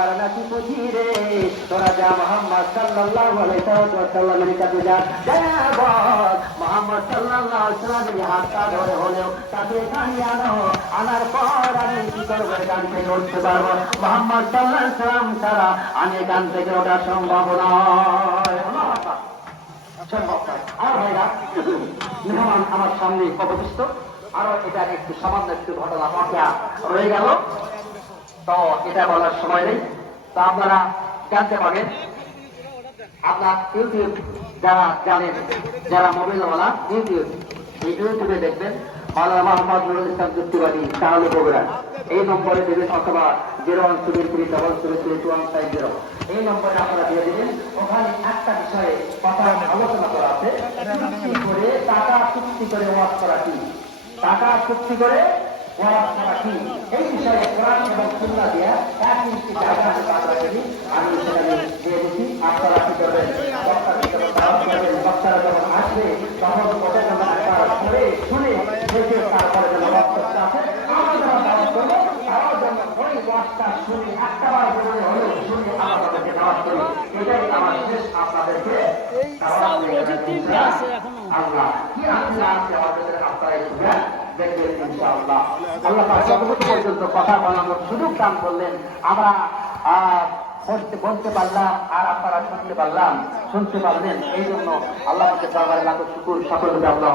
আমার নাকি পুঁথি রে, তোরা যা মোহাম্মদ সাল্লাল্লাহু আলাইহি ওয়াসাল্লামের কাছে যা, বল মোহাম্মদ সাল্লাল্লাহু আলাইহি ওয়াসাল্লামের হাতটা ধরে হলেও তাকে এখানে আনো, আনার পর আমি কি করবো, এখান থেকে উঠতে পারবো। মোহাম্মদ সাল্লাল্লাহু আলাইহি ওয়াসাল্লাম ছাড়া আমি এখান থেকে ওঠা সম্ভব নয়। আর ভাইরা মেহমান আমার সামনে অবশিষ্ট, আরো এটা একটু সামান্য একটু ঘটনা বাকিয়া রয়ে গেল, তো এটা বলার সময় নেই। তো আপনারা জানতে পারবেন, আপনার ইউটিউব যারা জানেন, যারা মোবাইলওয়ালা ইউটিউবে দেখবেন মাওলানা মোহাম্মদ নুরুল ইসলাম যুক্তিবাদী তাহলে বগুড়া, এই নম্বরে দেবেন, অথবা 01732332150 এই নম্বরে আপনারা দিয়ে দেবেন। ওখানে একটা বিষয়ে কথা আলোচনা করা আছে, চুক্তি করে টাকা চুক্তি করে ওয়াজ করা কি, টাকা চুক্তি করে ওয়াজ করা কি, এই বিষয়ে কোরআন এবং সুন্নাহ দিয়ে এক ইঞ্চি জায়গা আমি সেখানে দিয়ে দিচ্ছি। আপনারা কি করবেন, বক্তারা যখন আসবে তখন ওদের জন্য শুনে দেখে তারপরে যেন বক্তব্য আছে আমরা যারা দাওয়াত করবো তারাও যেন ওই ওয়াজটা শুনে একটাবার জীবনে হলেও শুনে আমাদেরকে দাওয়াত করি। এটাই আমার শেষ আপনাদেরকে আল্লাহ কি আছে আমাদের আপনারা দেখবেন ইনশাআল্লাহ। আল্লাহ পাক যতটুকু পর্যন্ত কথা বলানোর সুযোগ দান করলেন, আমরা বলতে পারলাম আর আপনারা শুনতে পারলেন, এই জন্য আল্লাহকে দরবারে লাখো শুকর, সকলকে আল্লাহ